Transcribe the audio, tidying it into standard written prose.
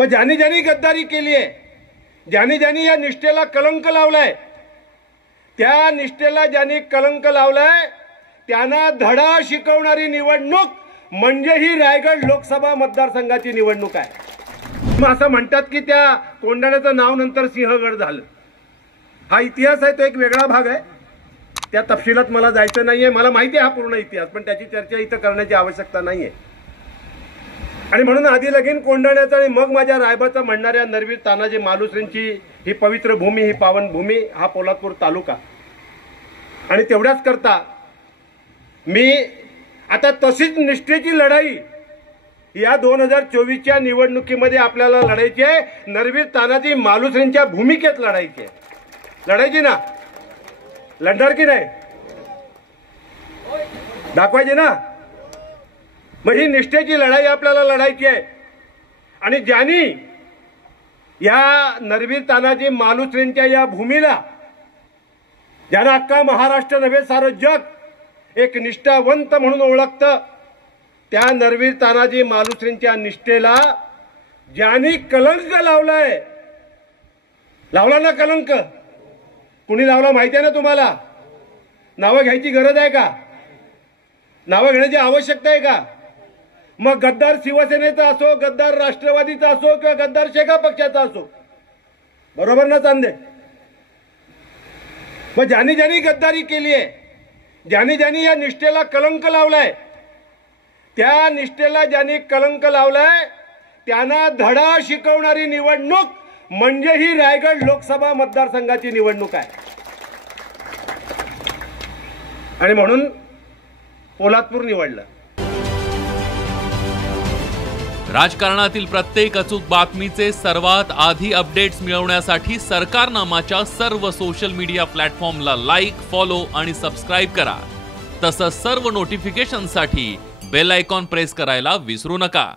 मग ज्यांनी ज्यांनी गद्दारी केली आहे, ज्यांनी ज्यांनी या निष्ठेला कलंक लावलाय, त्या निष्ठेला ज्यांनी कलंक लावलाय त्यांना धडा शिकवणारी निवडणूक म्हणजे ही रायगड लोकसभा मतदारसंघाची निवडणूक आहे। मग असं म्हणतात की त्या कोंढाण्याचं नाव नंतर सिंहगड झालं। हा इतिहास आहे, तो एक वेगळा भाग आहे, त्या तपशिलात मला जायचं नाहीये। मला माहिती आहे हा पूर्ण इतिहास, पण त्याची चर्चा इथं करण्याची आवश्यकता नाहीये। आणि म्हणून आधी लगीन कोंढाण्याचं आणि मग माझ्या रायबाचं म्हणणाऱ्या नरवीर तानाजी मालुसरेंची ही पवित्र भूमी, ही पावन भूमी, हा पोलादपूर तालुका। आणि तेवढ्याच करता मी आता तशीच निष्ठेची लढाई या 2024च्या निवडणुकीमध्ये आपल्याला लढायची आहे। नरवीर तानाजी मालुसरेंच्या भूमिकेत लढायची आहे। लढायची ना? लढणार की नाही? दाखवायची ना? मग ही निष्ठेची लढाई आपल्याला लढायची आहे। आणि ज्यांनी या नरवीर तानाजी मालुसरेंच्या या भूमीला, ज्यांना अख्खा महाराष्ट्र नव्हे सारं जग एक निष्ठावंत म्हणून ओळखतं, त्या नरवीर तानाजी मालुसरेंच्या निष्ठेला ज्यांनी कलंक लावलाय, लावला ना कलंक? कुणी लावला माहिती आहे ना तुम्हाला? नावं घ्यायची गरज आहे का? नावं घेण्याची आवश्यकता आहे का? मग गद्दार शिवसेनेचा असो, गद्दार राष्ट्रवादीचा असो किंवा गद्दार शेका पक्षाचा असो, बरोबर ना चांदे? मग ज्यांनी ज्यांनी गद्दारी केली आहे, ज्यांनी ज्यांनी या निष्ठेला कलंक लावलाय, त्या निष्ठेला ज्यांनी कलंक लावलाय त्यांना धडा शिकवणारी निवडणूक म्हणजे ही रायगड लोकसभा मतदारसंघाची निवडणूक आहे। आणि म्हणून पोलादपूर निवडलं। राजकारणातील प्रत्येक अचूक बातमीचे सर्वात आधी अपडेट्स मिळवण्यासाठी सरकारनामाच्या सर्व सोशल मीडिया प्लॅटफॉर्मला लाईक, फॉलो आणि सबस्क्राईब करा। तसंच सर्व नोटिफिकेशनसाठी बेल आयकॉन प्रेस करायला विसरू नका।